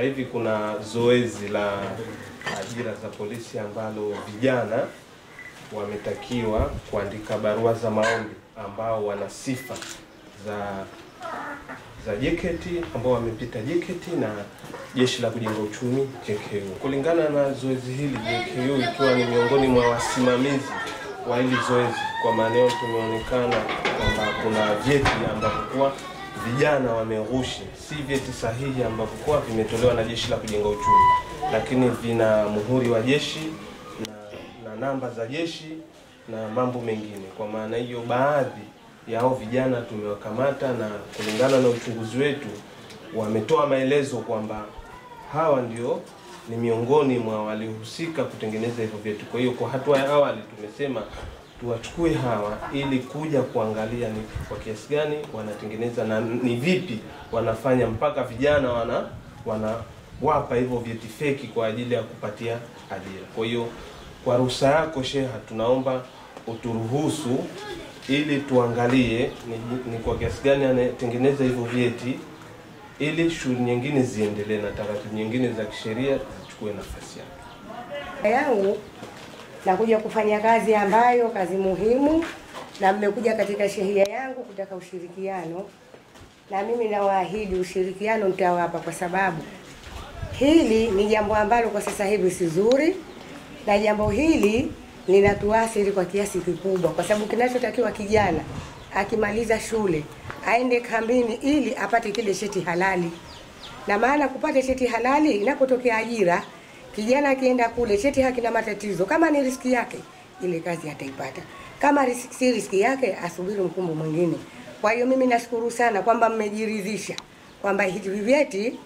Sasa hivi kuna zoezi la ajira za polisi ambalo vijana wametakiwa kuandika barua za maombi ambao wana sifa za JKT, ambao wamepita JKT na Jeshi la Kujenga Uchumi JKU. Kulingana na zoezi hili, JKU ikiwa ni miongoni mwa wasimamizi wa hili zoezi, kwa maana tumeonekana kwamba kuna vyeti ambavyo kwa vijana wameghushi, si vyeti sahihi ambavyo kwa vimetolewa na Jeshi la Kujenga Uchumi, lakini vina muhuri wa jeshi na namba za jeshi na mambo mengine. Kwa maana hiyo, baadhi ya hao vijana tumewakamata, na kulingana na uchunguzi wetu wametoa maelezo kwamba hawa ndio ni miongoni mwa waliohusika kutengeneza hivyo vyeti. Kwa hiyo kwa hatua ya awali tumesema tuwachukue hawa ili kuja kuangalia ni kwa kiasi gani wanatengeneza na ni vipi wanafanya mpaka vijana wanawapa hivyo vyeti feki kwa ajili ya kupatia ajira. Kwa hiyo kwa ruhusa yako Sheha, tunaomba uturuhusu ili tuangalie ni kwa kiasi gani anatengeneza hivyo vyeti, ili shughuli nyingine ziendelee na taratibu nyingine za kisheria zichukue nafasi yake. Yangu nakuja kufanya kazi ambayo kazi muhimu, na mmekuja katika shehia yangu kutaka ushirikiano, na mimi nawaahidi ushirikiano nitawapa, kwa sababu hili ni jambo ambalo kwa sasa hivi si zuri, na jambo hili linatuathiri kwa kiasi kikubwa, kwa sababu kinachotakiwa kijana akimaliza shule aende kambini ili apate kile cheti halali. Na maana kupata cheti halali, inapotokea ajira, kijana akienda kule cheti hakina matatizo, kama ni riski yake ile kazi ataipata, kama si riski yake asubiri mkumbo mwingine. Kwa hiyo mimi nashukuru sana kwamba mmejiridhisha kwamba hivi vyeti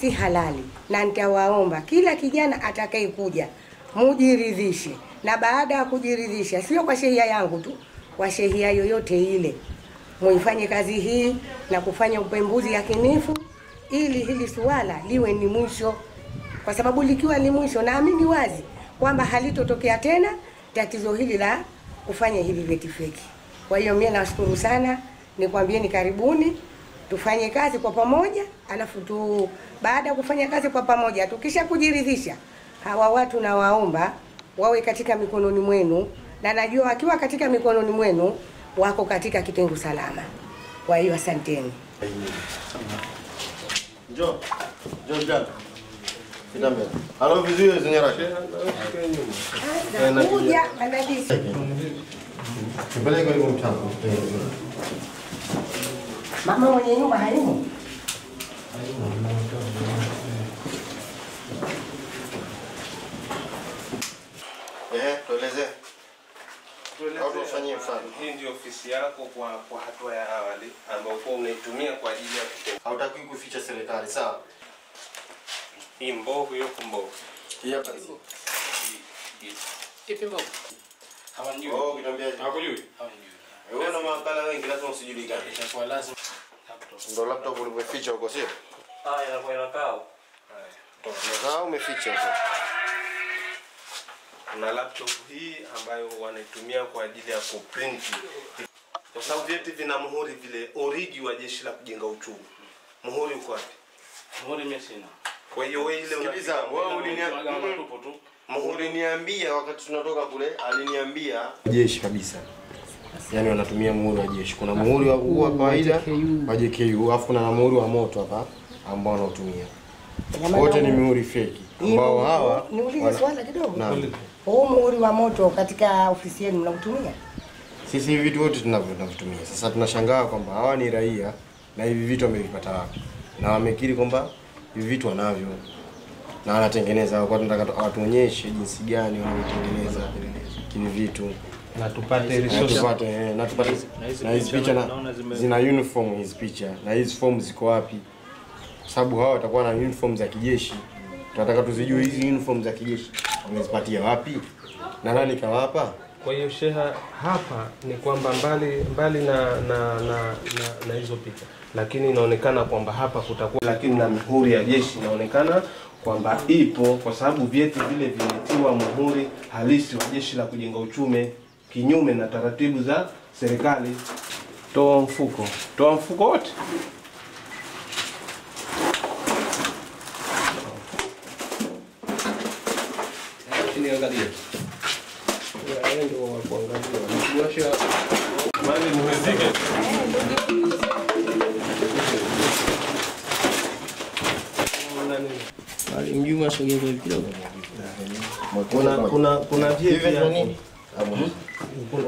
si halali, na nitawaomba kila kijana atakayekuja mujiridhishe, na baada ya kujiridhisha, sio kwa shehia yangu tu, kwa shehia yoyote ile, muifanye kazi hii na kufanya upembuzi yakinifu ili hili suala liwe ni mwisho, kwa sababu likiwa ni mwisho, naamini wazi kwamba halitotokea tena tatizo hili la kufanya hivi vyeti feki. Kwa hiyo mimi nashukuru sana, nikwambieni karibuni tufanye kazi kwa pamoja, alafu baada ya kufanya kazi kwa pamoja tukisha kujiridhisha, hawa watu na waomba wawe katika mikononi mwenu, na najua wakiwa katika mikononi mwenu wako katika kitengo salama. Kwa hiyo asanteni. Njoo jana. Kinambe. Halo vizuri senyora. Kuja anadisi. Kibele kwa mtambo. Mama mwenye nyumba hayumo. Tueleze. Au tufanyie mfano. Hii ndio ofisi yako kwa hatua ya awali ambayo kwa unaitumia kwa ajili ya kutenda. Hautaki kuficha serikali, sawa? Hii mbovu hiyo kumbovu. Hii hapa hizo. Ipi mbovu? Hawajui. Oh, kinambia hawajui. Hawajui. Wewe na makala wengi lazima usijulikane. Itakuwa lazima ndio laptop ulimeficha huko, sio? Inakuwa inakaa. Haya. Umeficha huko. Na laptop hii ambayo wanaitumia kwa ajili ya kuprint, kwa sababu vyeti vina muhuri vile origi wa Jeshi la Kujenga Uchumi. Muhuri uko wapi? muhuri mimi sina. Kwa hiyo wewe ile unasikiliza, wewe uliniambia wakati tunatoka kule, aliniambia jeshi kabisa. Yaani wanatumia muhuri wa jeshi. Kuna muhuri wa kawaida wa JKU, afu kuna muhuri wa moto hapa ambao wanaotumia. Wote ni muhuri fake. Ambao hawa niulize swala kidogo. Huu muhuri wa moto katika ofisi yenu mnautumia? Sisi hivi vitu wote tunavitumia. Sasa tunashangaa kwamba hawa ni raia na hivi vitu wamevipata wapi? Na wamekiri kwamba hivi vitu wanavyo na wanatengeneza. Kwa tunataka watuonyeshe jinsi gani wanatengeneza hivi vitu na tupate resource, na tupate na hizi picha zina uniform, hizi picha na hizi form ziko wapi? Sababu hawa watakuwa na uniform za kijeshi. Tunataka tuzijue hizi uniform za kijeshi wamezipatia wapi na nani kawapa. Kwa hiyo Sheha, hapa ni kwamba mbali na hizo picha, lakini inaonekana kwamba hapa kutakuwa, lakini na mihuri ya jeshi inaonekana kwamba ipo, kwa sababu vyeti vile vimetiwa muhuri halisi wa Jeshi la Kujenga Uchumi, kinyume na taratibu za serikali. Toa mfuko wote. niangalie. Wale ndio wa kuangalia. Kuwasha mali muwezike. Bali Mjuma sogea kwa kidogo. Kuna vyeti vya nini?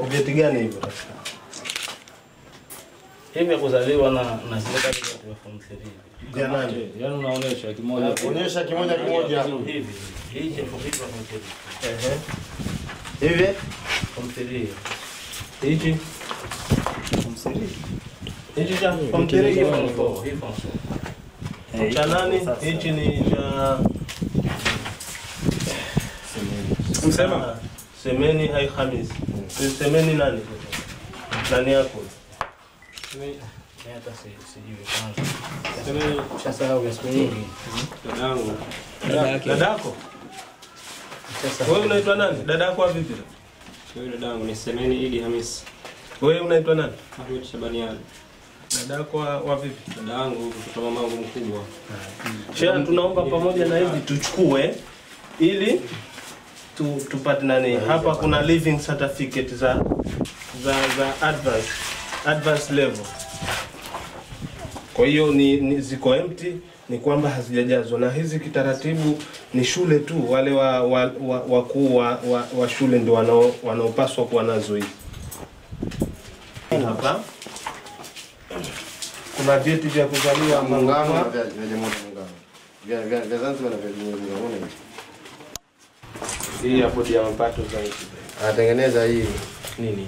Vyeti gani hivyo? Hivi ya kuzaliwa na zile kadi za form 3. Ya nani? Yaani unaonesha kimoja. Onyesha kimoja kimoja. Hivi. Hii ni form 3. Hivi? Form 3. Hichi Form 3. hichi cha form 3 Hii form form 4. 4. Hii form 4. Cha nani? Hichi ni cha Msema? Semeni Hai Khamis. Semeni nani? Nani yako? Mimi hata sijui kwanza. Mimi ushasahau ya siku nyingi. Dadangu. Dadako? Wewe unaitwa nani? Dadako wa vipi? Wewe dadangu ni Semeni Idi Hamis. Wewe unaitwa nani? Mahmud Shabaniani. Dadako wa vipi? Dadangu kutoka mamangu mkubwa. Sheha, tunaomba pamoja na hivi tuchukue ili tupate nani hapa. Kuna living certificate za advanced level. Kwa hiyo ni ziko empty, ni kwamba hazijajazwa, na hizi kitaratibu ni shule tu, wale wakuu wa shule ndio wanaopaswa kuwa nazo hizi. Hapa kuna vyeti vya kuzaliwa Muungano na vya Jamhuri ya Muungano. Vya Zanzibar na vya Jamhuri ya Muungano. hii ya bodi ya mapato za nchi. Anatengeneza hii Nini?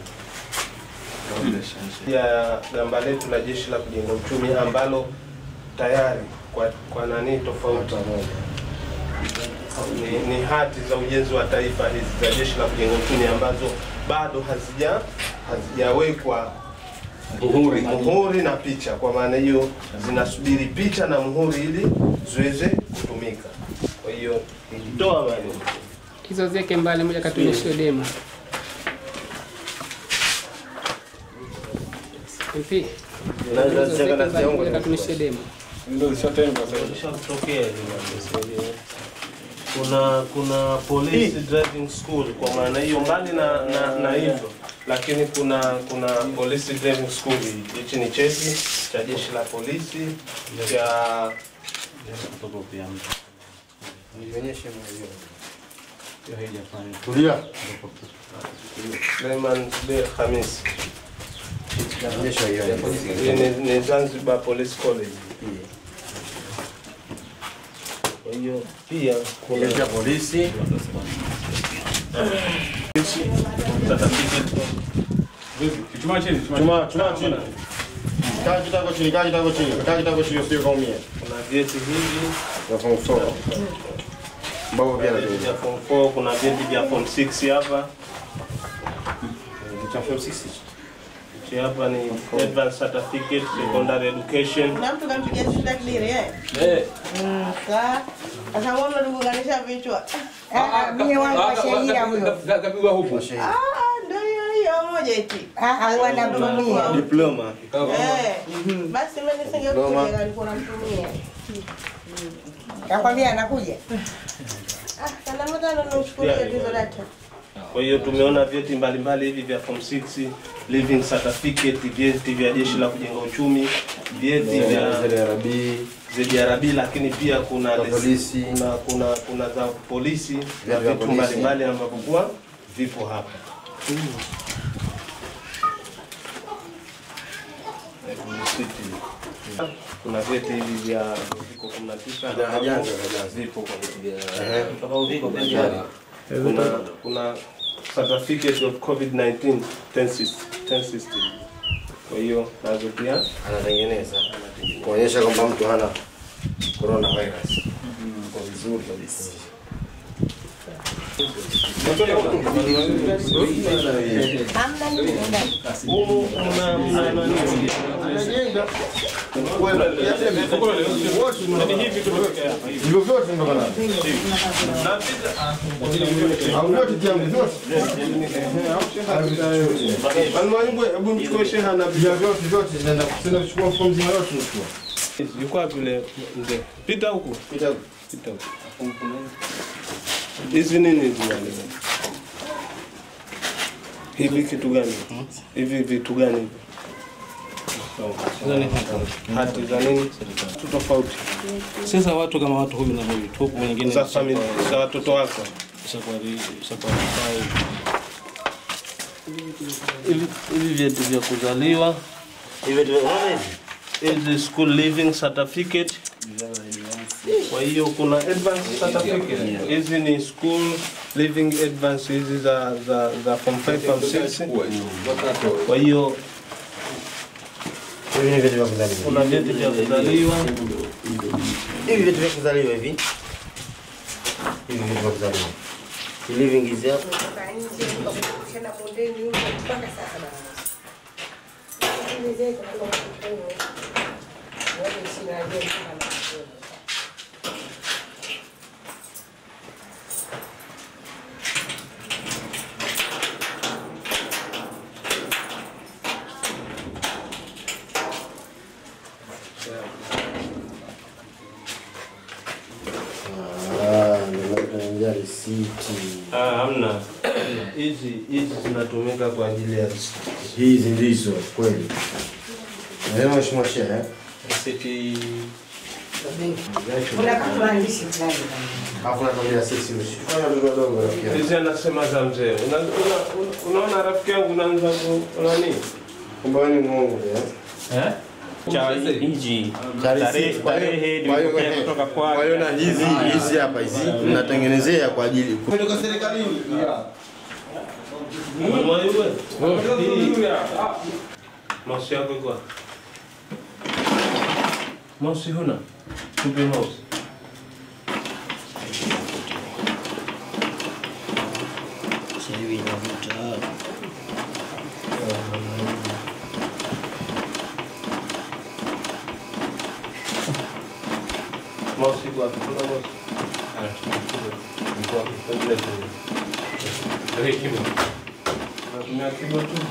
Ya gamba letu la Jeshi la Kujenga Uchumi ambalo tayari kwa nani tofauti ni hati za ujenzi wa taifa hizi za Jeshi la Kujenga Uchumi ambazo bado hazijawekwa muhuri na picha. Kwa maana hiyo zinasubiri picha na muhuri ili ziweze kutumika. Kwa hiyo nikitoa mali hizo zeke mbali, moja katuonyeshe demo. Vipi? Moja katuonyeshe demo. Ndio ishatengwa Ishatokea kuna police driving school, kwa maana hiyo mbali na hivyo, lakini kuna police driving school. Hichi ni cheti cha jeshi la polisi cha nionyeshe mwenyewe. Hiyo haijafanya. Tulia. Suleiman Zubair Khamis. Onyesha hiyo. Ni Zanzibar Police College. Kwa hiyo pia kuna Kuna polisi. Chuma chini. Kaa kitako chini usije kaumia. kuna vyeti hivi Na form 4. Mbao pia vyeti na vya form 4, kuna vyeti vya form 6 hapa. cha form 6. Hichi hapa ni advanced certificate secondary education. Na mtu kampigia shida kidire yeye. Sawa. Sasa wewe unatuunganisha vichwa. Mimi wangu wa sheria huyo. Kapigwa huko. Ndio hiyo moja eti. Wanamtumia. Diploma. Basi mimi nisingekuja alikuwa namtumia. Nakwambia anakuja. Kana mtano nachukulia hizo data. Kwa hiyo tumeona vyeti mbalimbali hivi vya form 6, living certificate, vyeti vya Jeshi la Kujenga Uchumi, vyeti vya ZRB, lakini pia kuna polisi, kuna za polisi na vitu mbalimbali ambavyo kwa vipo hapa. Kuna vyeti hivi vya viko 19 vipo kwa vitu vya kuna certificate of COVID-19 10 system. Kwa hiyo nazo pia anatengeneza kuonyesha kwamba mtu hana coronavirus. Kwa vizuri kabisa. Hamna nini ndani. Hivyo vyote ndio kana. Au vyote tiamu vyote. hebu mchukue sheha na Vyote zinaenda kusema kuchukua fomu zima yote tunachukua. yuko wapi yule mzee? Pita huku. Pita. Hizi nini hizi? Hivi kitu gani? Hivi vitu gani? Hati za nini? Tofauti. Sasa watu kama watu huyu na huyu tupo wengine Za familia, za watoto wako. Hivi vyeti vya kuzaliwa, hivi school living certificate. Kwa hiyo kuna advance certificate. Hizi ni school living advance, hizi za form 5 form 6. Kwa hiyo Hivi ni vitu vya kuzaliwa. kuna vyeti vya kuzaliwa. Hivi vitu vya kuzaliwa hivi. Hivi vitu vya kuzaliwa. Living is up. Hamna. Hizi zinatumika kwa ajili ya Hizi ndizo kweli. Leo mheshimiwa shehe. sisi. Kuna kama maandishi fulani. Hapo nakwambia sisi usifanye watoto wadogo rafiki yangu. Hizi anasema za mzee. Unaona rafiki yangu unaanza nani? Kumbe wewe ni Mungu eh? Cha inji. Tarehe kutoka kwa. Kwa hiyo na hizi hapa hizi mnatengenezea kwa ajili kutoka serikalini. Mouse yako iko. Mouse huna? Tupe mouse. Sasa hivi inavuta. Mouse iko hapo. Kuna mouse. Iko hapo. Ndio keyboard. Natumia keyboard tu.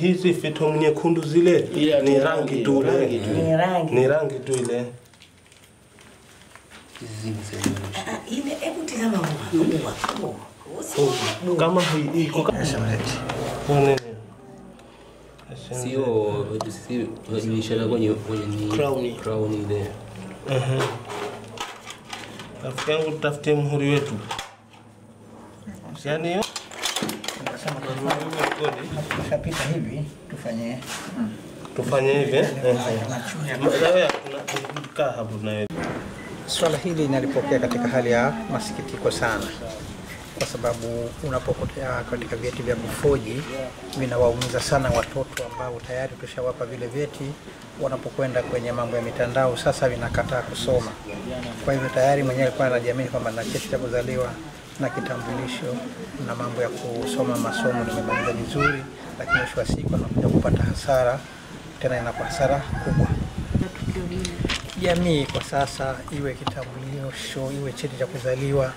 Hizi vitu nyekundu zile ni rangi tu, ni rangi tu ile. Ile hebu tazama Kama hii iko nini? Sio ishara kwenye crown ile. Rafiki yangu tutafutie muhuri wetu. Yaani hiyo Tukishapita hivi tufanye hivi. Kaa hapo na wewe. swala hili nalipokea katika hali ya masikitiko sana, kwa sababu unapopotea katika vyeti vya kufoji vinawaumiza sana watoto ambao tayari tushawapa vile vyeti. Wanapokwenda kwenye mambo ya mitandao sasa vinakataa kusoma. Kwa hivyo tayari mwenyewe alikuwa anajiamini kwamba na cheti cha kuzaliwa na kitambulisho na mambo ya kusoma masomo nimemaliza vizuri, lakini mwisho wa siku anakuja kupata hasara, tena inakuwa hasara kubwa. Jamii kwa sasa, iwe kitambulisho, iwe cheti cha kuzaliwa,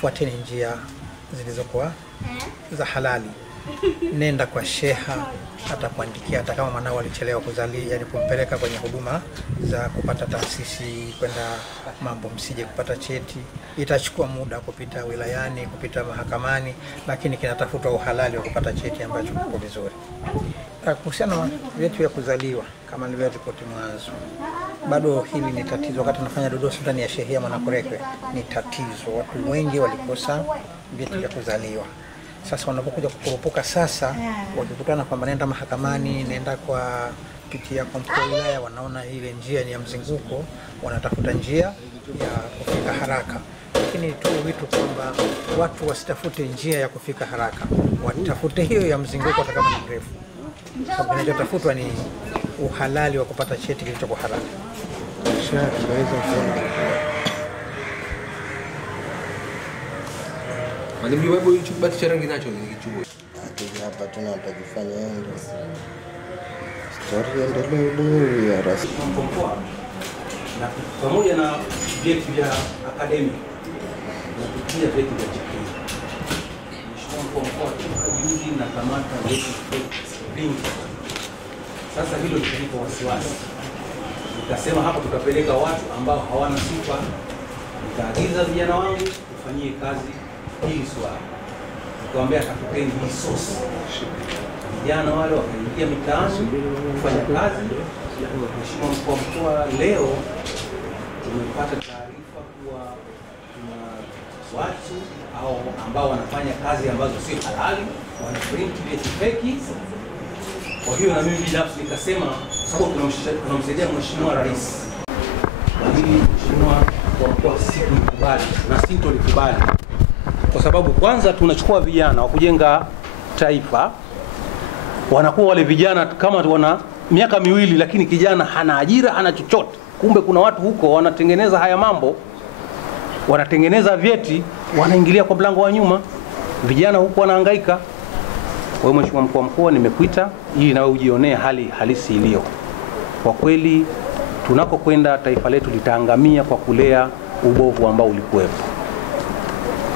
fuateni njia zilizokuwa za halali. Nenda kwa sheha, atakuandikia hata kama mwanao alichelewa kuzalia, yani kumpeleka kwenye huduma za kupata taasisi, kwenda mambo msije kupata cheti. Itachukua muda kupita wilayani, kupita mahakamani, lakini kinatafutwa uhalali wa kupata cheti ambacho kiko vizuri. Kuhusiana na vyeti vya kuzaliwa, kama nilivyoripoti mwanzo, bado hili ni tatizo. Wakati tunafanya dodoso ndani ya shehia Mwanakorekwe, ni tatizo. Watu wengi walikosa vyeti vya kuzaliwa. Sasa wanapokuja kukurupuka sasa, wakikutana kwamba nenda mahakamani, nenda kwa pitia kwa mkuu wa wilaya, wanaona ile njia ni ya mzunguko, wanatafuta njia ya kufika haraka. Lakini tu vitu kwamba watu wasitafute njia ya kufika haraka, watafute hiyo ya mzunguko hata kama ni mrefu. Sababu kinachotafutwa ni uhalali wa kupata cheti kilichoko haraka. Mwalimu wewe hicho kibati cha rangi nacho nikichukua. Hapa tunapojifanya ende. Story endelee ya rasmi. Na pamoja na vyeti vya akademi na pia vyeti vya chekini. Mheshimiwa Mkuu wa Mkoa juzi na kamata vyeti vingi. Sasa hilo litanipa wasiwasi. nikasema hapa tutapeleka watu ambao hawana sifa. Nikaagiza vijana wangu tufanyie kazi hili swala, nikamwambia atakupeni hii sosi. Vijana wale wakaingia mitaani kufanya kazi. Mheshimiwa Mkuu wa Mkoa, leo tumepata taarifa kuwa kuna watu au ambao wanafanya kazi ambazo sio halali, wana print vyeti feki. Kwa hiyo na mimi binafsi nikasema, sababu tunamsaidia Mheshimiwa Rais, kwa hili Mheshimiwa Mkuu wa Mkoa sikubali na sintolikubali, kwa sababu kwanza tunachukua vijana wa kujenga taifa, wanakuwa wale vijana kama wana miaka miwili, lakini kijana hana ajira, hana chochote. Kumbe kuna watu huko wanatengeneza haya mambo, wanatengeneza vyeti, wanaingilia kwa mlango wa nyuma, vijana huko wanahangaika. Wewe Mheshimiwa Mkuu wa Mkoa, nimekuita ili nawe ujionee hali halisi iliyo. Kwa kweli tunakokwenda taifa letu litaangamia kwa kulea ubovu ambao ulikuwepo.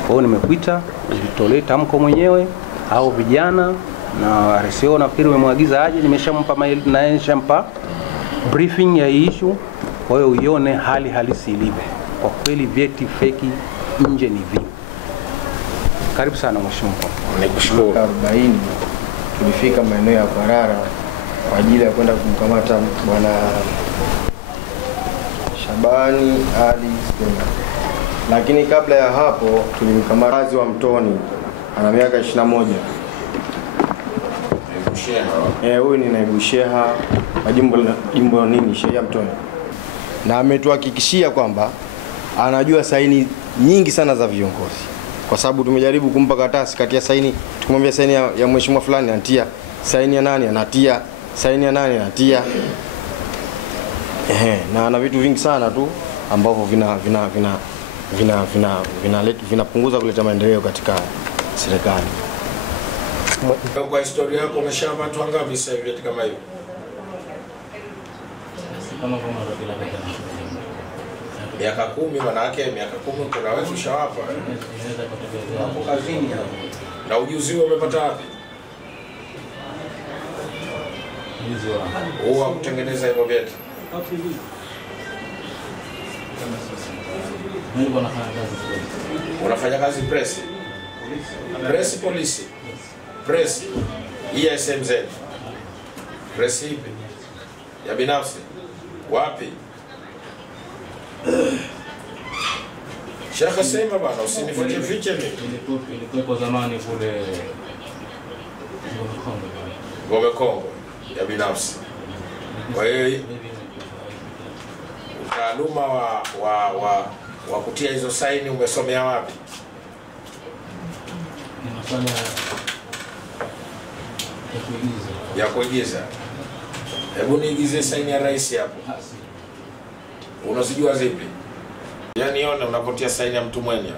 Kwa hiyo nimekuita ulitolee tamko mwenyewe au vijana, na RCO nafikiri umemwagiza aje, nimeshampa briefing ya issue. Kwa hiyo uione hali halisi ilivyo. Kwa kweli vyeti feki nje ni vingi. Karibu sana Mheshimiwa Mkuu. Nikushukuru. 40 tulifika maeneo ya Kwarara kwa ajili ya kwenda kumkamata bwana Shabani Ali Spenda. Lakini kabla ya hapo tulimkamata kazi wa Mtoni, ana miaka 21. Huyu ni naibu sheha wa jimbo nini sheria Mtoni, na ametuhakikishia kwamba anajua saini nyingi sana za viongozi, kwa sababu tumejaribu kumpa karatasi kati ya saini, tukimwambia saini ya mheshimiwa fulani anatia, saini ya nani anatia, saini ya nani anatia. Na ana vitu vingi sana tu ambavyo vinapunguza kuleta maendeleo katika serikali. Kwa historia yako umeshapata watu wangapi sasa hivi kama hiyo? Miaka 10, maana yake miaka 10 kuna wewe ushawapa. Hapo kazini hapo. Na ujuzi wewe umepata wapi? Ujuzi wangu. Wa kutengeneza hivyo vyeti. Unafanya kazi press? Press polisi. Press ESMZ. Press ipi? Ya binafsi. Wapi? Shaka sema bana, usinifiche fiche mimi. Ilikuwa zamani kule Ngome Kongo ya binafsi. Kwa hiyo taaluma wa kutia hizo saini umesomea wapi? Ya kuigiza. Hebu niigize saini ya rais hapo. Unazijua zipi? Yaani nione unapotia saini ya mtu mwenye.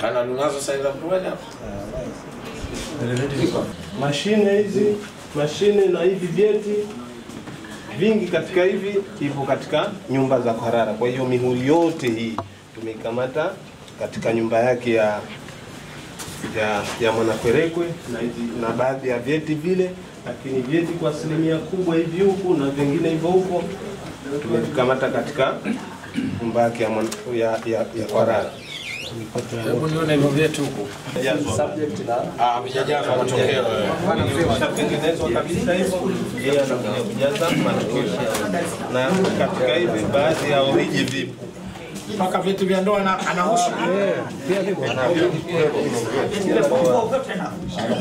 Kana unazo saini za mtu mwenye hapo? Mashine na hivi vyeti vingi katika hivi ipo katika nyumba za Kwarara. Kwa hiyo mihuri yote hii tumeikamata katika nyumba yake ya Mwanakwerekwe, na baadhi ya vyeti vile, lakini vyeti kwa asilimia kubwa hivi huku na vingine hivyo huko tumevikamata katika nyumba yake ya Kwarara. Hebu nione hivyo vyeti huko. Subject na vijajazwa matokeo. Wanatengenezwa kabisa hivyo, yeye anakuja kujaza matokeo. Na katika hivi baadhi ya oriji vipo. Mpaka vyeti vya ndoa anahusu. Pia vipo.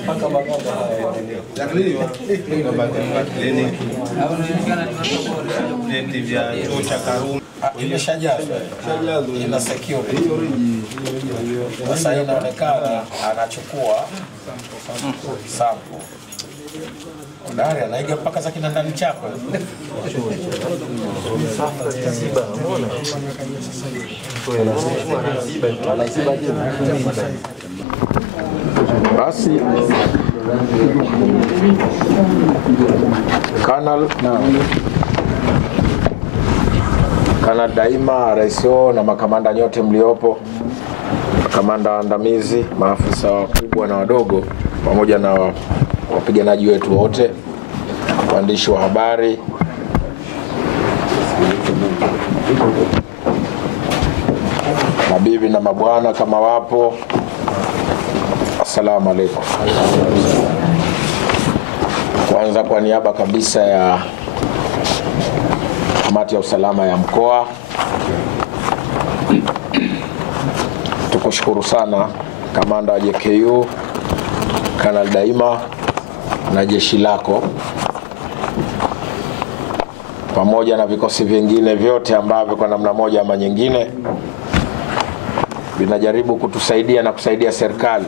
Mpaka maganda haya ndio. Lakini kliniki. Vyeti vya chuo cha Karume imeshajazwa. Ina security. Sasa inaonekana anachukua sample. Ondari anaiga mpaka za kinandani chako. Basi Kanal Daima, RCO na makamanda nyote mliopo, kamanda waandamizi, maafisa wakubwa na wadogo, pamoja na wapiganaji wetu wote, waandishi wa habari, mabibi na mabwana kama wapo, assalamu alaikum. Kwanza kwa niaba kabisa ya kamati ya usalama ya mkoa, tukushukuru sana kamanda wa JKU, Kanali Daima na jeshi lako, pamoja na vikosi vingine vyote ambavyo kwa namna moja ama nyingine vinajaribu kutusaidia na kusaidia serikali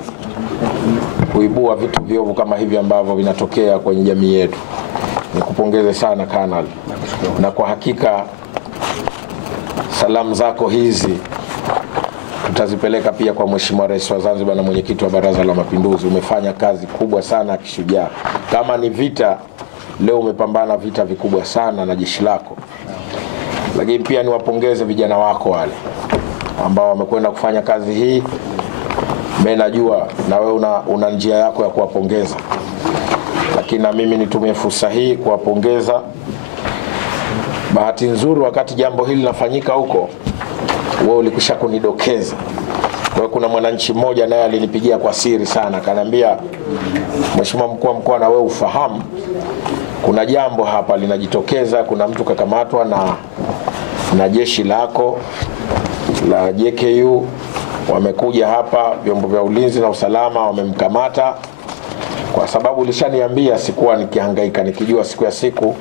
kuibua vitu viovu kama hivi ambavyo vinatokea kwenye jamii yetu. Nikupongeze sana Kanali, na kwa hakika salamu zako hizi tutazipeleka pia kwa Mheshimiwa Rais wa Zanzibar na mwenyekiti wa Baraza la Mapinduzi. Umefanya kazi kubwa sana kishujaa. Kama ni vita, leo umepambana vita vikubwa sana na jeshi lako. Lakini pia niwapongeze vijana wako wale ambao wamekwenda kufanya kazi hii. Mimi najua na wewe una njia yako ya kuwapongeza, lakini na mimi nitumie fursa hii kuwapongeza. Bahati nzuri wakati jambo hili linafanyika huko, wewe ulikwisha kunidokeza. Kwa hiyo kuna mwananchi mmoja naye alinipigia kwa siri sana, akaniambia, Mheshimiwa mkuu wa mkoa, na wewe ufahamu kuna jambo hapa linajitokeza, kuna mtu kakamatwa na jeshi lako la JKU, wamekuja hapa vyombo vya ulinzi na usalama wamemkamata. Kwa sababu ulishaniambia, sikuwa nikihangaika, nikijua siku ya siku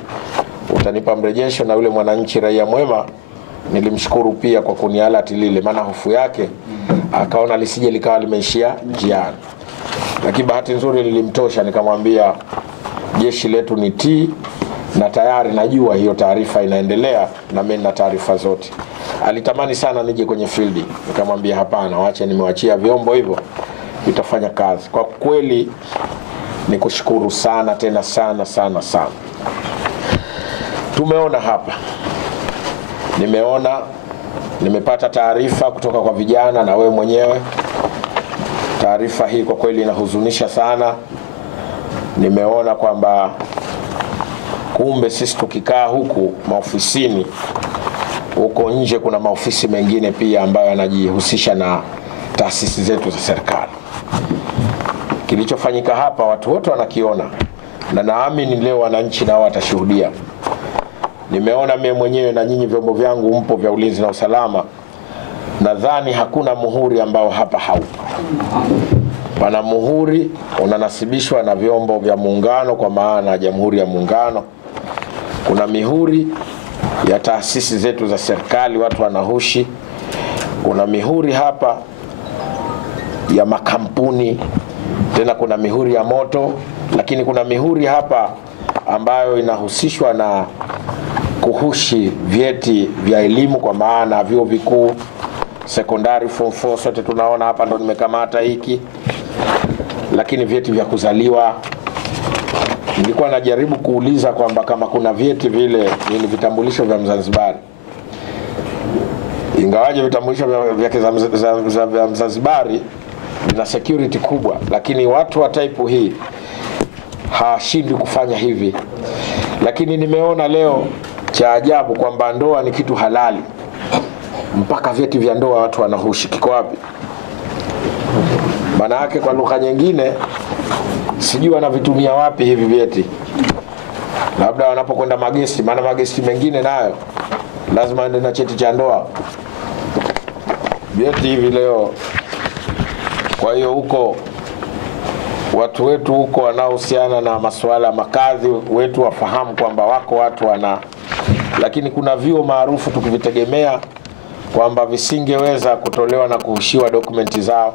utanipa mrejesho, na yule mwananchi raia mwema nilimshukuru pia kwa kunialati lile, maana hofu yake akaona lisije likawa limeishia njiani. Lakini bahati nzuri nilimtosha, nikamwambia jeshi letu ni T na tayari najua hiyo taarifa inaendelea na mimi na taarifa zote. Alitamani sana nije kwenye field, nikamwambia hapana, waache, nimewachia vyombo hivyo vitafanya kazi. Kwa kweli nikushukuru sana tena sana sana sana. Tumeona hapa, nimepata taarifa kutoka kwa vijana na wewe mwenyewe. Taarifa hii kwa kweli inahuzunisha sana. Nimeona kwamba kumbe sisi tukikaa huku maofisini, huko nje kuna maofisi mengine pia ambayo yanajihusisha na taasisi zetu za serikali. Kilichofanyika hapa watu wote wanakiona, na naamini leo wananchi nao watashuhudia. Nimeona mimi mwenyewe na nyinyi vyombo vyangu mpo vya ulinzi na usalama. Nadhani hakuna muhuri ambao hapa haupo. Pana muhuri unanasibishwa na vyombo vya muungano, kwa maana Jamhuri ya Muungano. Kuna mihuri ya taasisi zetu za serikali, watu wanahushi. Kuna mihuri hapa ya makampuni, tena kuna mihuri ya moto, lakini kuna mihuri hapa ambayo inahusishwa na kuhushi vyeti vya elimu, kwa maana vyuo vikuu, sekondari, form 4, sote tunaona hapa, ndo nimekamata hiki. Lakini vyeti vya kuzaliwa, nilikuwa najaribu kuuliza kwamba kama kuna vyeti vile ni vitambulisho vya Mzanzibari. Ingawaje vitambulisho vya Mzanzibari vina security kubwa, lakini watu wa type hii hawashindi kufanya hivi. Lakini nimeona leo cha ajabu kwamba ndoa ni kitu halali, mpaka vyeti vya ndoa watu wanahushi. Kiko wapi? Maana yake kwa lugha nyingine sijui wanavitumia wapi hivi vyeti. Labda wanapokwenda magesti, maana magesti mengine nayo lazima ende na cheti cha ndoa. Vyeti hivi leo. Kwa hiyo huko watu wetu huko wanaohusiana na masuala makazi wetu wafahamu kwamba wako watu lakini kuna vyuo maarufu tukivitegemea kwamba visingeweza kutolewa na kuhushiwa dokumenti zao.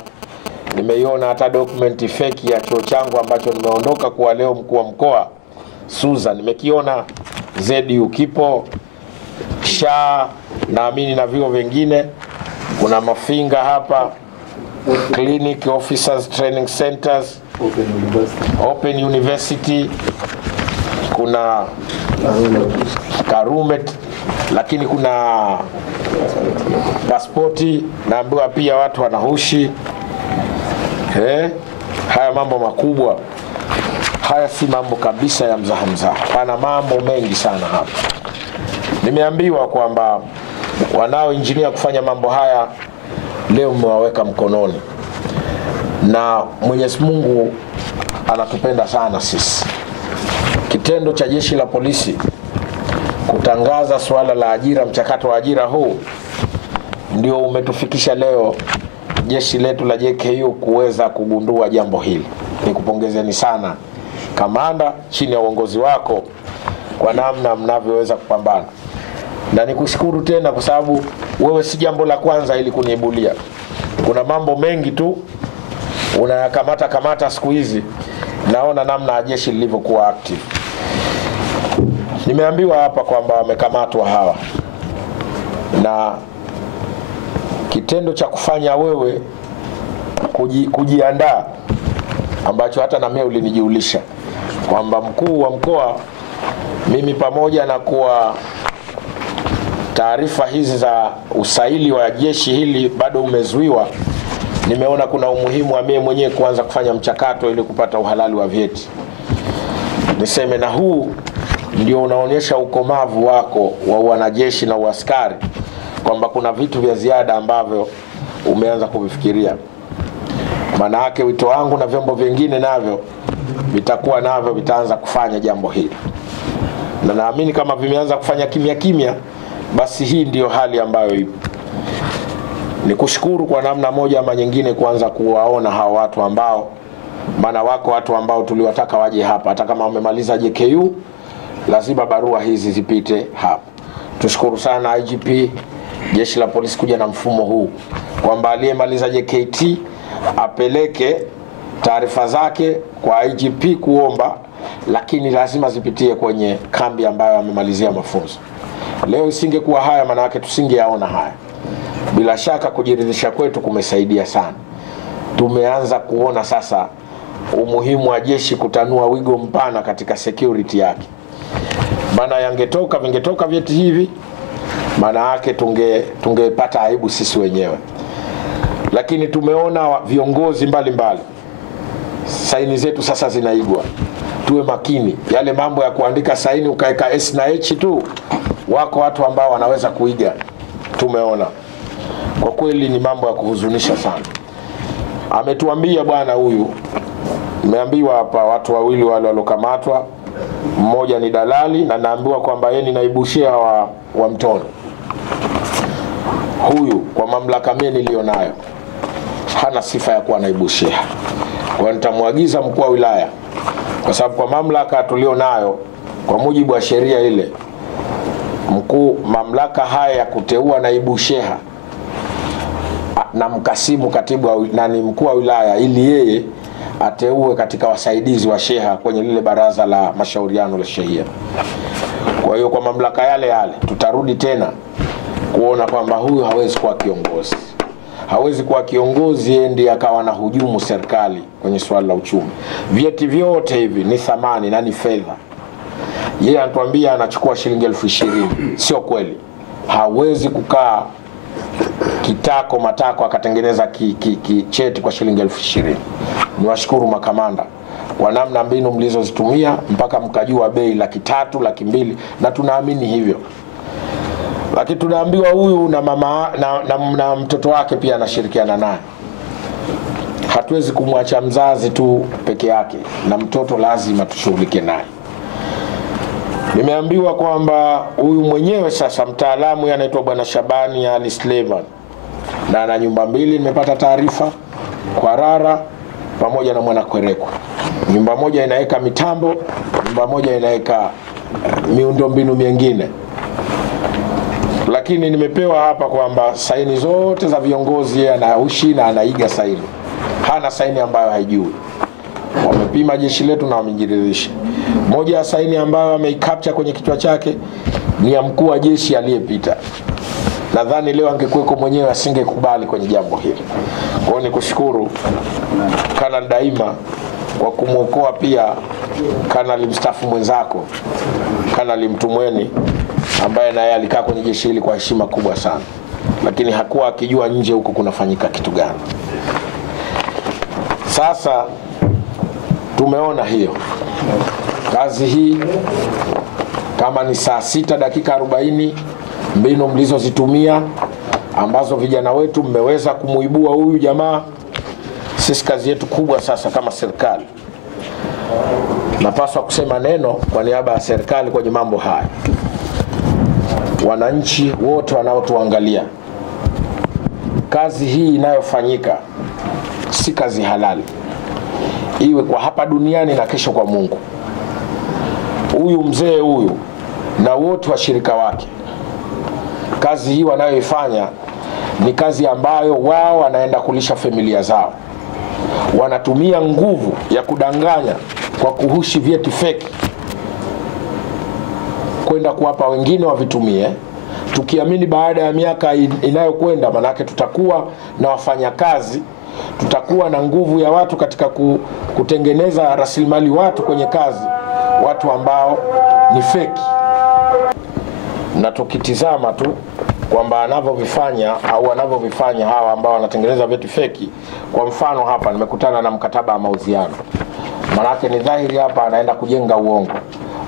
Nimeiona hata dokumenti fake ya chuo changu ambacho nimeondoka kuwa leo mkuu wa mkoa, Suza, nimekiona. ZU kipo, SHA, naamini na vyuo vingine. Kuna Mafinga hapa, Clinic Officers Training Centers, Open University, kuna Karume, lakini kuna pasipoti, naambiwa pia watu wanahushi. Haya mambo makubwa. Haya si mambo kabisa ya mzaha. Pana mambo mengi sana hapa. Nimeambiwa kwamba wanao injinia kufanya mambo haya leo mmewaweka mkononi. Na Mwenyezi Mungu anatupenda sana sisi. Kitendo cha jeshi la polisi kutangaza swala la ajira, mchakato wa ajira huu ndio umetufikisha leo jeshi letu la JKU kuweza kugundua jambo hili. Nikupongezeni sana kamanda, chini ya uongozi wako, kwa namna mnavyoweza kupambana. Na nikushukuru tena kwa sababu wewe si jambo la kwanza ili kuniibulia. Kuna mambo mengi tu unayakamata siku hizi. Naona namna jeshi lilivyokuwa active. Nimeambiwa hapa kwamba wamekamatwa hawa. Na kitendo cha kufanya wewe kujiandaa, ambacho hata na mimi ulinijiulisha kwamba mkuu wa mkoa, mimi pamoja na kuwa taarifa hizi za usaili wa jeshi hili bado umezuiwa, nimeona kuna umuhimu wa mimi mwenyewe kuanza kufanya mchakato ili kupata uhalali wa vyeti. Niseme na huu ndio unaonyesha ukomavu wako wa wanajeshi na uaskari, kwamba kuna vitu vya ziada ambavyo umeanza kuvifikiria. Maana yake wito wangu na vyombo vingine navyo vitaanza kufanya jambo hili. Na naamini kama vimeanza kufanya kimya, basi hii ndiyo hali ambayo ipo. Nikushukuru kwa namna moja ama nyingine kuanza kuwaona hawa watu ambao, maana wako watu ambao tuliwataka waje hapa, hata kama wamemaliza JKU lazima barua hizi zipite hapa. Tushukuru sana IGP, jeshi la polisi kuja na mfumo huu kwamba aliyemaliza JKT apeleke taarifa zake kwa IGP kuomba, lakini lazima zipitie kwenye kambi ambayo amemalizia mafunzo. Leo isingekuwa haya, maana yake tusingeyaona haya. Bila shaka kujiridhisha kwetu kumesaidia sana. Tumeanza kuona sasa umuhimu wa jeshi kutanua wigo mpana katika security yake. Maana vingetoka vyeti hivi, maana yake tungepata aibu sisi wenyewe. Lakini tumeona viongozi mbalimbali saini zetu sasa zinaigwa. Tuwe makini. Yale mambo ya kuandika saini ukaeka S na H tu, wako watu ambao wanaweza kuiga. Tumeona. Kwa kweli ni mambo ya kuhuzunisha sana. Ametuambia bwana huyu, nimeambiwa hapa watu wawili wale walokamatwa, mmoja ni dalali na naambiwa kwamba yeye ni naibu sheha wa Mtono. Huyu kwa mamlaka mimi nilionayo hana sifa ya kuwa naibu sheha. Kwa nitamwagiza mkuu wa wilaya, kwa sababu kwa mamlaka tulionayo kwa mujibu wa sheria ile, mamlaka haya ya kuteua naibu sheha na mkasimu katibu na ni mkuu wa wilaya, ili yeye ateue katika wasaidizi wa sheha kwenye lile baraza la mashauriano la shehia. Kwa hiyo kwa mamlaka yale tutarudi tena kuona kwamba huyu hawezi kuwa kiongozi. Hawezi kuwa kiongozi ndiye akawa na hujumu serikali kwenye swala la uchumi. Vyeti vyote hivi ni thamani na ni fedha. Yeye anatuambia anachukua shilingi 20,000. Sio kweli. Hawezi kukaa matako akatengeneza cheti kwa shilingi 20,000. Niwashukuru makamanda kwa namna mbinu mlizozitumia mpaka mkajua bei 300,000, 200,000, na tunaamini hivyo. Lakini tunaambiwa huyu na mama na mtoto wake pia anashirikiana naye. Hatuwezi kumwacha mzazi tu peke yake, na mtoto lazima tushughulike naye. Nimeambiwa kwamba huyu mwenyewe sasa mtaalamu anaitwa Bwana Shabani Ali Sleman, na ana nyumba 2, nimepata taarifa, kwa Rara pamoja na Mwanakwerekwe. Nyumba moja inaweka mitambo, nyumba moja inaweka miundombinu mingine. Lakini nimepewa hapa kwamba saini zote za viongozi yeye anaushi na anaiga saini. Hana saini ambayo haijui. Wamepima jeshi letu na wamejiridhisha. Moja ya saini ambayo ameicapture kwenye kichwa chake ni ya mkuu wa jeshi aliyepita. Nadhani leo angekuweko mwenyewe asingekubali kwenye jambo hili. Kwa hiyo nikushukuru Kanali Daima kwa kumuokoa pia Kanali mstaafu mwenzako Kanali Mtumweni, ambaye naye alikaa kwenye jeshi hili kwa heshima kubwa sana. lakini hakuwa akijua nje huko kunafanyika kitu gani. Sasa tumeona hiyo kazi hii, kama ni saa 6 dakika 40 mbinu mlizozitumia ambazo vijana wetu mmeweza kumuibua huyu jamaa. Sisi kazi yetu kubwa sasa kama serikali, napaswa kusema neno kwa niaba ya serikali kwenye mambo haya. Wananchi wote wanaotuangalia, kazi hii inayofanyika si kazi halali, iwe kwa hapa duniani na kesho kwa Mungu. Huyu mzee huyu na wote washirika wake, kazi hii wanayoifanya ni kazi ambayo wao wanaenda kulisha familia zao. Wanatumia nguvu ya kudanganya kwa kuhushi vyeti feki kwenda kuwapa wengine wavitumie, tukiamini baada ya miaka inayokwenda, manake tutakuwa na wafanyakazi, tutakuwa na nguvu ya watu katika kutengeneza rasilimali watu kwenye kazi, watu ambao ni feki. Na tukitizama tu kwamba anavyovifanya au wanavyovifanya hawa ambao wanatengeneza vyeti feki, kwa mfano hapa nimekutana na mkataba wa mauziano, manake ni dhahiri hapa anaenda kujenga uongo.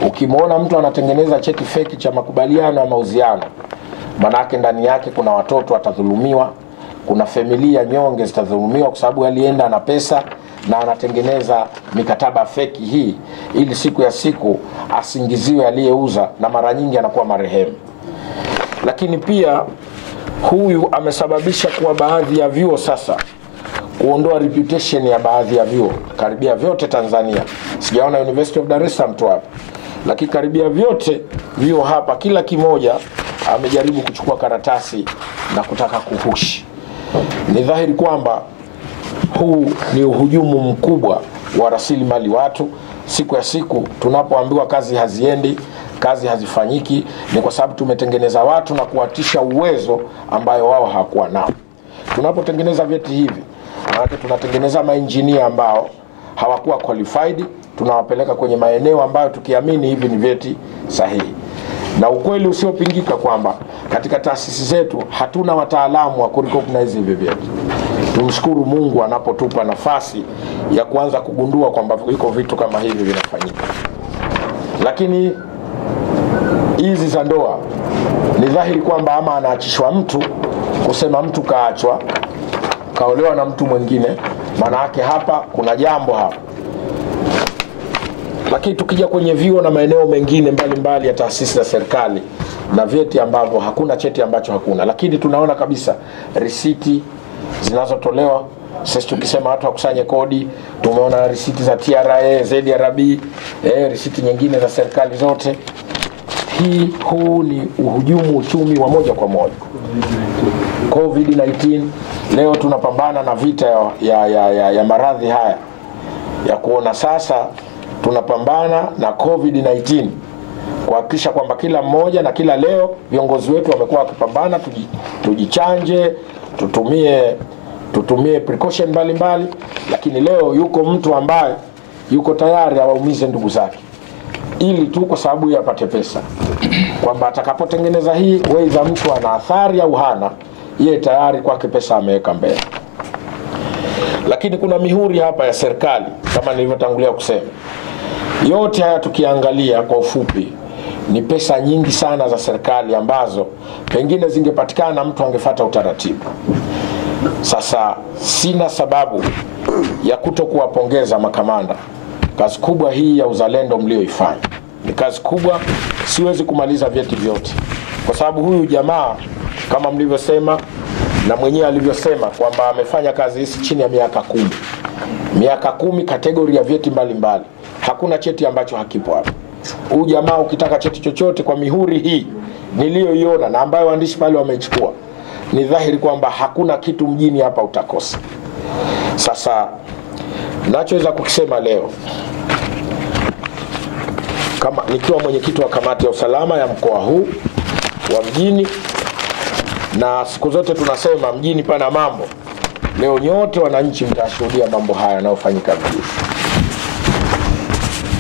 Ukimwona mtu anatengeneza cheti feki cha makubaliano ya mauziano, manake ndani yake kuna watoto watadhulumiwa, kuna familia nyonge zitadhulumiwa, kwa sababu alienda na pesa na anatengeneza mikataba feki hii ili siku ya siku asingiziwe aliyeuza, na mara nyingi anakuwa marehemu. Lakini pia huyu amesababisha kuwa baadhi ya vyuo sasa kuondoa reputation ya baadhi ya vyuo karibia vyote Tanzania. Sijaona University of Dar es Salaam tu hapa, lakini karibia vyote vyuo hapa, kila kimoja amejaribu kuchukua karatasi na kutaka kuhushi. Ni dhahiri kwamba huu ni uhujumu mkubwa wa rasilimali watu. Siku ya siku tunapoambiwa kazi haziendi, kazi hazifanyiki, ni kwa sababu tumetengeneza watu na kuwatisha uwezo ambayo wao hawakuwa nao. Tunapotengeneza vyeti hivi, maana tunatengeneza maengineer ambao hawakuwa qualified, tunawapeleka kwenye maeneo ambayo tukiamini hivi ni vyeti sahihi. Na ukweli usiopingika kwamba katika taasisi zetu hatuna wataalamu wa kurecognize hivi vyeti. Tumshukuru Mungu anapotupa nafasi ya kuanza kugundua kwamba viko vitu kama hivi vinafanyika. Lakini hizi za ndoa ni dhahiri kwamba ama anaachishwa mtu, kusema mtu kaachwa kaolewa na mtu mwingine, maana yake hapa kuna jambo hapa. Lakini tukija kwenye vyuo na maeneo mengine mbalimbali ya taasisi za serikali, na vyeti ambavyo hakuna cheti ambacho hakuna, lakini tunaona kabisa risiti zinazotolewa. Sisi tukisema watu wakusanye kodi, tumeona risiti za TRA, ZRB, risiti nyingine za serikali zote. Huu ni uhujumu uchumi wa moja kwa moja. COVID-19, leo tunapambana na vita ya maradhi haya, ya kuona sasa tunapambana na COVID-19 kuhakikisha kwamba kila mmoja na kila leo viongozi wetu wamekuwa wakipambana, tujichanje, tutumie precaution mbalimbali. Lakini leo yuko mtu ambaye yuko tayari awaumize ndugu zake ili tu kwa sababu yapate pesa, kwamba atakapotengeneza hii weza mtu ana athari au hana, yeye tayari kwake pesa ameweka mbele. Lakini kuna mihuri hapa ya serikali kama nilivyotangulia kusema. Yote haya tukiangalia kwa ufupi ni pesa nyingi sana za serikali ambazo pengine zingepatikana mtu angefuata utaratibu. Sasa sina sababu ya kutokuwapongeza makamanda. Kazi kubwa hii ya uzalendo mlioifanya ni kazi kubwa, siwezi kumaliza vyeti vyote, kwa sababu huyu jamaa kama mlivyosema na mwenyewe alivyosema kwamba amefanya kazi hii chini ya miaka 10. Miaka 10, kategori ya vyeti mbalimbali. Hakuna cheti ambacho hakipo hapa. Huyu jamaa ukitaka cheti chochote kwa mihuri hii niliyoiona na ambayo waandishi pale wamechukua, ni dhahiri kwamba hakuna kitu mjini hapa utakosa. Sasa nachoweza kukisema leo, kama nikiwa mwenyekiti wa kamati ya usalama ya mkoa huu wa mjini, na siku zote tunasema mjini pana mambo, leo nyote wananchi mtashuhudia mambo haya yanayofanyika mjini.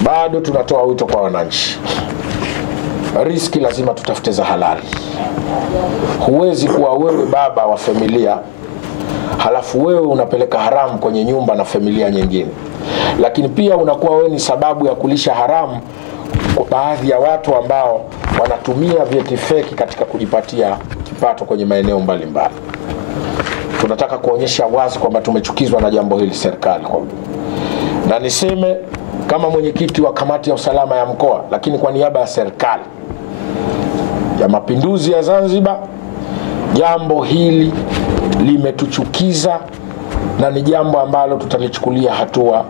Bado tunatoa wito kwa wananchi, riski lazima tutafute za halali. Huwezi kuwa wewe baba wa familia halafu wewe unapeleka haramu kwenye nyumba na familia nyingine, lakini pia unakuwa wewe ni sababu ya kulisha haramu kwa baadhi ya watu ambao wanatumia vyeti feki katika kujipatia kipato kwenye maeneo mbalimbali. Tunataka kuonyesha wazi kwamba tumechukizwa na jambo hili serikali, na niseme kama mwenyekiti wa kamati ya usalama ya mkoa, lakini kwa niaba ya serikali ya Mapinduzi ya Zanzibar, jambo hili limetuchukiza na ni jambo ambalo tutalichukulia hatua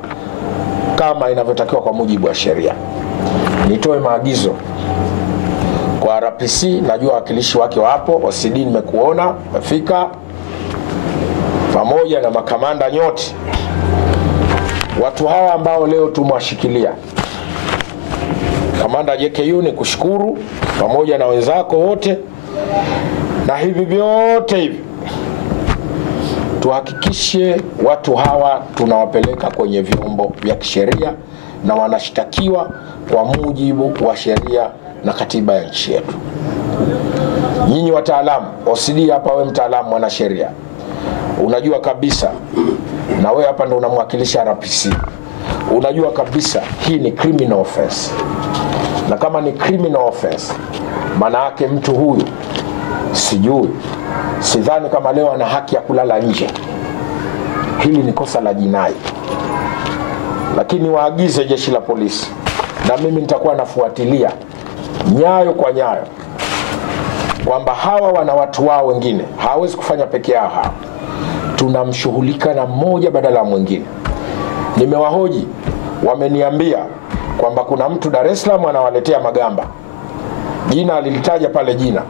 kama inavyotakiwa kwa mujibu wa sheria. Nitoe maagizo kwa RPC, najua wakilishi wake wapo, OCD nimekuona umefika, pamoja na makamanda nyote. Watu hawa ambao leo tumewashikilia, kamanda JKU ni kushukuru pamoja na wenzako wote, na hivi vyote hivi tuhakikishe watu hawa tunawapeleka kwenye vyombo vya kisheria na wanashtakiwa kwa mujibu wa sheria na katiba ya nchi yetu. Nyinyi wataalamu, OCD hapa, wewe mtaalamu mwana sheria, unajua kabisa, na wewe hapa ndo unamwakilisha RPC, unajua kabisa hii ni criminal offense. Na kama ni criminal offense, maana yake mtu huyu sidhani kama leo ana haki ya kulala nje. Hili ni kosa la jinai. Lakini waagize jeshi la polisi, na mimi nitakuwa nafuatilia nyayo kwa nyayo kwamba hawa wana watu wao wengine, hawezi kufanya peke yao hawa. Tunamshughulika na mmoja badala ya mwingine. Nimewahoji, wameniambia kwamba kuna mtu Dar es Salaam anawaletea magamba. Jina alilitaja pale jina.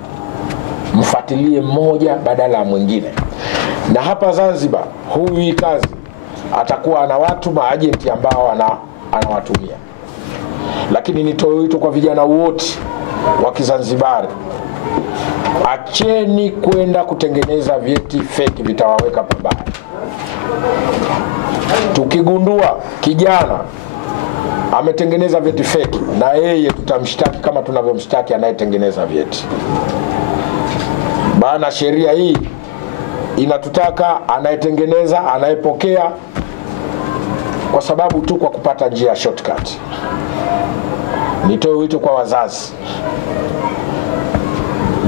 Mfuatilie mmoja badala ya mwingine. Na hapa Zanzibar, huyu kazi atakuwa na watu maajenti ambao anawatumia. Lakini nitoe wito kwa vijana wote wa Kizanzibari, acheni kwenda kutengeneza vyeti feki, vitawaweka pabaya. Tukigundua kijana ametengeneza vyeti feki, na yeye tutamshtaki kama tunavyomshtaki anayetengeneza vyeti. Bana, sheria hii inatutaka anayetengeneza, anayepokea, kwa sababu tu kwa kupata njia shortcut. Nitoe wito kwa wazazi.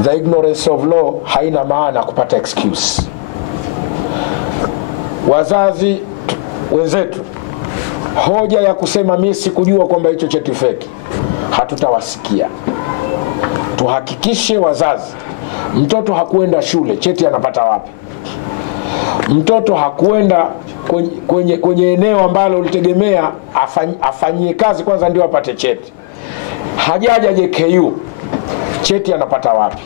The ignorance of law haina maana kupata excuse. Wazazi wenzetu, hoja ya kusema mimi sikujua kwamba hicho cheti feki, hatutawasikia. Tuhakikishe wazazi, mtoto hakuenda shule, cheti anapata wapi? Mtoto hakuenda kwenye eneo ambalo ulitegemea afanyie kazi kwanza ndio apate cheti. Hajaja JKU, cheti anapata wapi?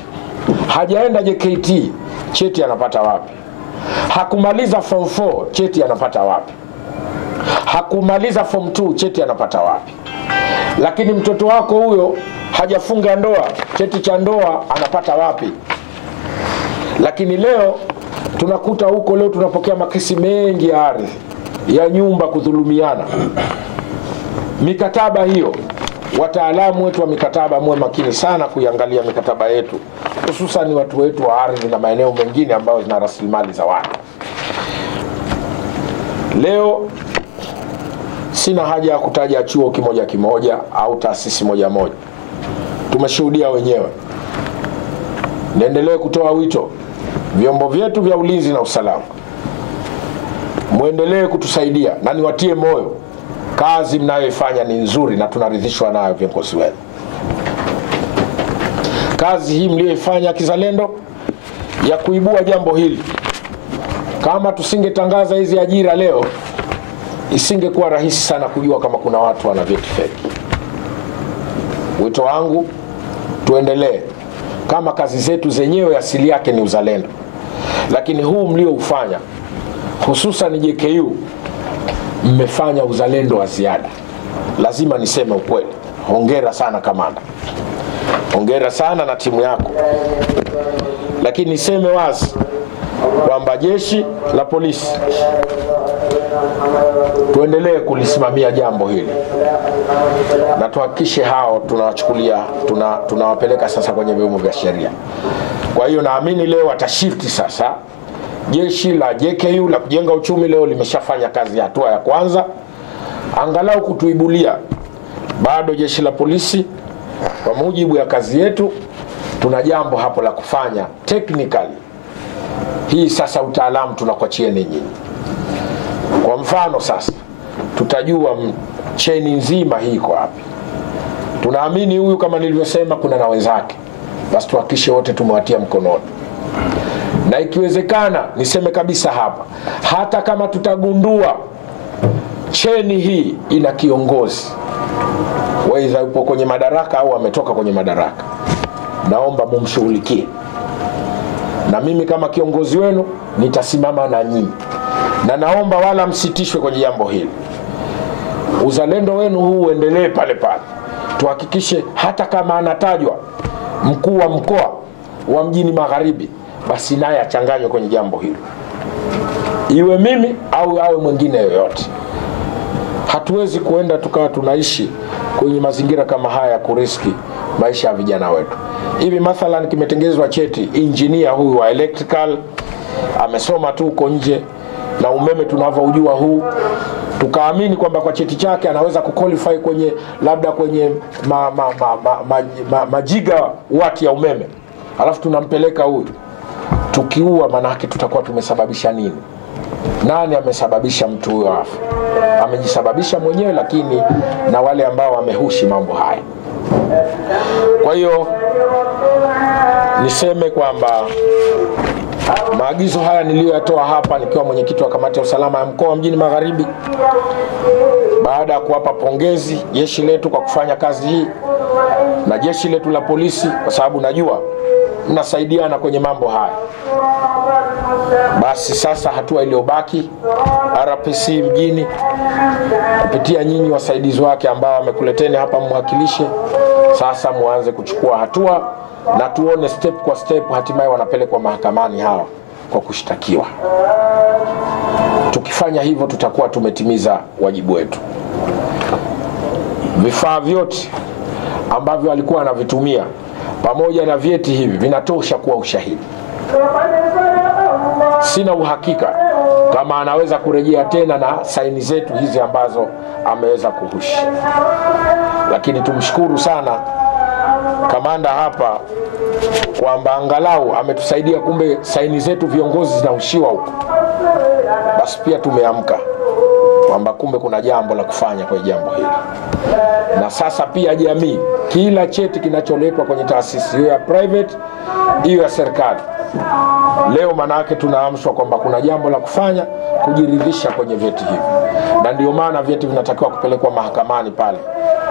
Hajaenda JKT, cheti anapata wapi? Hakumaliza form 4, cheti anapata wapi? Hakumaliza form 2, cheti anapata wapi? Lakini mtoto wako huyo hajafunga ndoa, cheti cha ndoa anapata wapi? Lakini leo tunakuta huko, leo tunapokea makesi mengi ya ardhi, ya nyumba kudhulumiana. Mikataba hiyo, wataalamu wetu wa mikataba, muwe makini sana kuiangalia mikataba yetu, hususan watu wetu wa ardhi na maeneo mengine ambayo zina rasilimali za watu. Leo sina haja ya kutaja chuo kimoja kimoja au taasisi moja moja, tumeshuhudia wenyewe. Niendelee kutoa wito, vyombo vyetu vya ulinzi na usalama, muendelee kutusaidia na niwatie moyo. Kazi mnayoifanya ni nzuri na tunaridhishwa nayo viongozi wenu. Kazi hii mlioifanya kizalendo ya kuibua jambo hili, kama tusingetangaza hizi ajira leo, isingekuwa rahisi sana kujua kama kuna watu wana vyeti feki. Wito wangu, tuendelee. Kama kazi zetu zenyewe asili yake ni uzalendo, lakini huu mlioufanya, hususan JKU, mmefanya uzalendo wa ziada. Lazima niseme ukweli. Hongera sana kamanda, hongera sana na timu yako. Lakini niseme wazi, kwamba jeshi la polisi tuendelee kulisimamia jambo hili na tuhakikishe hao tunawachukulia, tunawapeleka sasa kwenye vyombo vya sheria. Kwa hiyo naamini leo watashifti sasa. Jeshi la JKU la kujenga uchumi leo limeshafanya kazi ya hatua ya kwanza, angalau kutuibulia. Bado jeshi la polisi kwa mujibu ya kazi yetu tuna jambo hapo la kufanya technically. Hii sasa utaalamu tunakuachieni nyinyi. Kwa mfano sasa tutajua cheni nzima hii iko wapi. Tunaamini huyu kama nilivyosema kuna na wenzake. Basi tuhakikishe wote tumewatia mkononi. Na ikiwezekana niseme kabisa hapa, hata kama tutagundua cheni hii ina kiongozi, waidha yupo kwenye madaraka au ametoka kwenye madaraka, naomba mumshughulikie. Na mimi kama kiongozi wenu nitasimama na nyinyi. Na naomba wala msitishwe kwenye jambo hili. Uzalendo wenu huu uendelee pale pale. Tuhakikishe hata kama anatajwa mkuu wa mkoa wa Mjini Magharibi, basi naye achanganywe kwenye jambo hili. Iwe mimi au awe mwingine yoyote. Hatuwezi kuenda tukawa tunaishi kwenye mazingira kama haya kuriski maisha ya vijana wetu. Hivi mathalan kimetengezwa cheti engineer huyu wa electrical, amesoma tu uko nje, na umeme tunavyojua huu, tukaamini kwamba kwa cheti chake anaweza kuqualify kwenye labda kwenye majiga wati ya umeme, alafu tunampeleka huyu. Tukiua manake tutakuwa tumesababisha nini? Nani amesababisha mtu huyo afa? Amejisababisha mwenyewe, lakini na wale ambao wamehushi mambo haya. Kwa hiyo niseme kwamba maagizo haya niliyoyatoa hapa nikiwa mwenyekiti wa kamati ya usalama ya mkoa wa Mjini Magharibi, baada ya kuwapa pongezi jeshi letu kwa kufanya kazi hii na jeshi letu la polisi, kwa sababu najua mnasaidiana kwenye mambo haya. Basi sasa hatua iliyobaki RPC Mjini kupitia nyinyi wasaidizi wake ambao wamekuleteni hapa mwakilishe, sasa muanze kuchukua hatua na tuone step kwa step hatimaye wanapelekwa mahakamani hawa kwa kushtakiwa. Tukifanya hivyo tutakuwa tumetimiza wajibu wetu. Vifaa vyote ambavyo alikuwa anavitumia pamoja na vyeti hivi vinatosha kuwa ushahidi. Sina uhakika kama anaweza kurejea tena na saini zetu hizi ambazo ameweza kuhushi. Lakini tumshukuru sana kamanda hapa kwamba angalau ametusaidia, kumbe saini zetu viongozi zinahushiwa huko. Basi pia tumeamka kwamba kumbe kuna jambo la kufanya kwa jambo hili. Na sasa pia jamii, kila cheti kinacholetwa kwenye taasisi hiyo ya private hiyo ya serikali, leo manake tunaamshwa kwamba kuna jambo la kufanya kujiridhisha kwenye vyeti hivi. Na ndio maana vyeti vinatakiwa kupelekwa mahakamani pale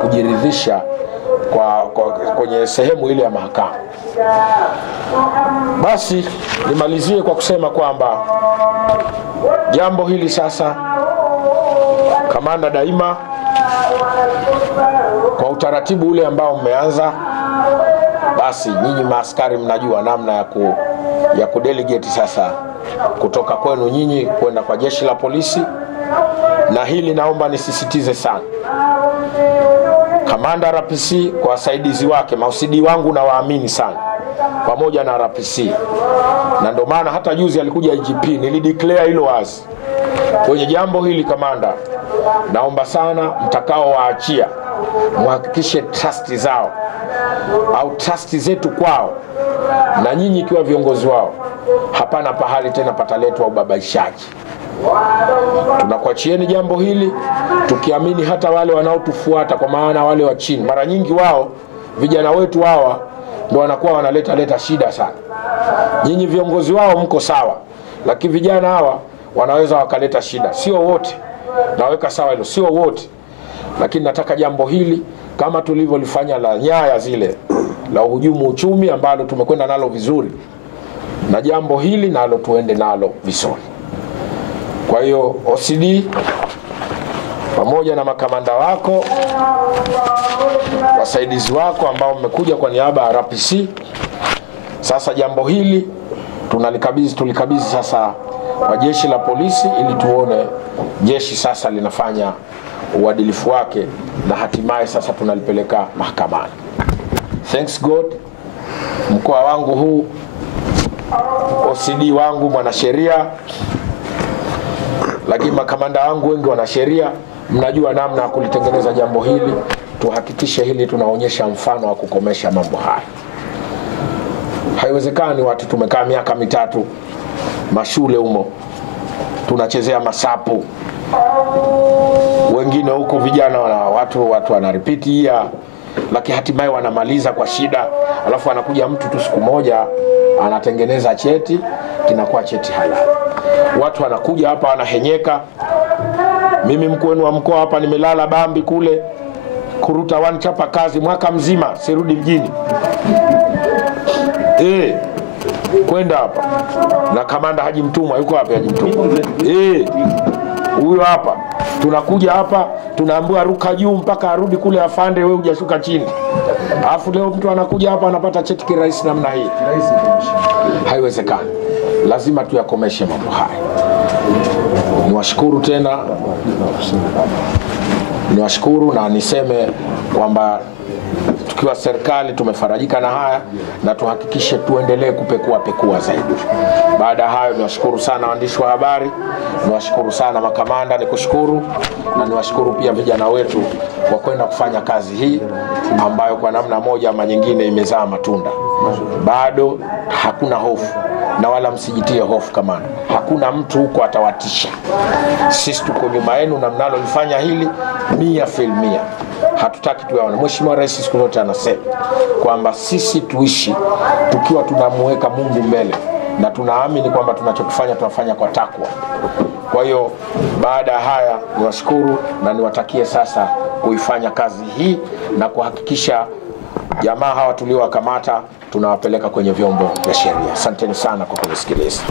kujiridhisha kwenye sehemu ile ya mahakama. Basi nimalizie kwa kusema kwamba jambo hili sasa kamanda daima kwa utaratibu ule ambao mmeanza, basi nyinyi maaskari mnajua namna ya kudelegate sasa kutoka kwenu nyinyi kwenda kwa jeshi la polisi. Na hili naomba nisisitize sana, kamanda RPC kwa wasaidizi wake, mausidi wangu na waamini sana, pamoja na RPC. Na ndio maana hata juzi alikuja IGP, nilideclare hilo wazi kwenye jambo hili. Kamanda, naomba sana mtakao waachia muhakikishe trust zao au trust zetu kwao, na nyinyi ikiwa viongozi wao, hapana pahali tena pataletwa ubabaishaji. Tunakuachieni jambo hili tukiamini hata wale wanaotufuata, kwa maana wale wa chini, mara nyingi wao vijana wetu hawa ndio wanakuwa wanaleta shida sana. Nyinyi viongozi wao mko sawa, lakini vijana hawa wanaweza wakaleta shida. Sio wote, naweka sawa hilo, sio wote. Lakini nataka jambo hili kama tulivyolifanya la nyaya zile la uhujumu uchumi ambalo tumekwenda nalo vizuri, na jambo hili nalo tuende nalo vizuri. Kwa hiyo OCD pamoja na makamanda wako, wasaidizi wako ambao mmekuja kwa niaba ya RPC, sasa jambo hili tulikabidhi sasa kwa jeshi la polisi ili tuone jeshi sasa linafanya uadilifu wake, na hatimaye sasa tunalipeleka mahakamani. Thanks God, mkoa wangu huu, OCD wangu mwanasheria, lakini makamanda wangu wengi wanasheria, mnajua namna ya kulitengeneza jambo hili. Tuhakikishe hili tunaonyesha mfano wa kukomesha mambo haya. Haiwezekani watu tumekaa miaka mitatu mashule humo tunachezea masapu, wengine huko vijana watu wanaripiti lakini hatimaye wanamaliza kwa shida, alafu anakuja mtu tu siku moja anatengeneza cheti kinakuwa cheti halali. Watu wanakuja hapa wanahenyeka. Mimi mkuu wenu wa mkoa hapa nimelala Bambi kule Kuruta One, chapa kazi mwaka mzima sirudi mjini. Kwenda hapa na kamanda Haji Mtumwa, yuko hapa Haji Mtumwa. Huyo hapa. Tunakuja hapa tunaambiwa ruka juu mpaka arudi kule afande, wewe hujashuka chini. Alafu leo mtu anakuja hapa anapata cheti kirahisi namna hii. Haiwezekani. Lazima tuyakomeshe mambo haya. Niwashukuru tena. Niwashukuru na niseme kwamba tukiwa serikali tumefarajika na haya, na tuhakikishe tuendelee kupekua zaidi. Baada ya hayo, niwashukuru sana waandishi wa habari, niwashukuru sana makamanda, nikushukuru na niwashukuru pia vijana wetu kwa kwenda kufanya kazi hii ambayo kwa namna moja ama nyingine imezaa matunda. Bado hakuna hofu, na wala msijitie hofu kamanda. Hakuna mtu huko atawatisha. Sisi tuko nyuma yenu na mnalolifanya hili 100%. Hatutaki tuyaone. Mheshimiwa Rais siku zote anasema kwamba sisi tuishi tukiwa tunamuweka Mungu mbele, na tunaamini kwamba tunachokifanya tunafanya kwa takwa. Kwa hiyo baada ya haya niwashukuru na niwatakie sasa kuifanya kazi hii na kuhakikisha jamaa hawa tuliowakamata tunawapeleka kwenye vyombo vya sheria. Asanteni sana kwa kunisikiliza.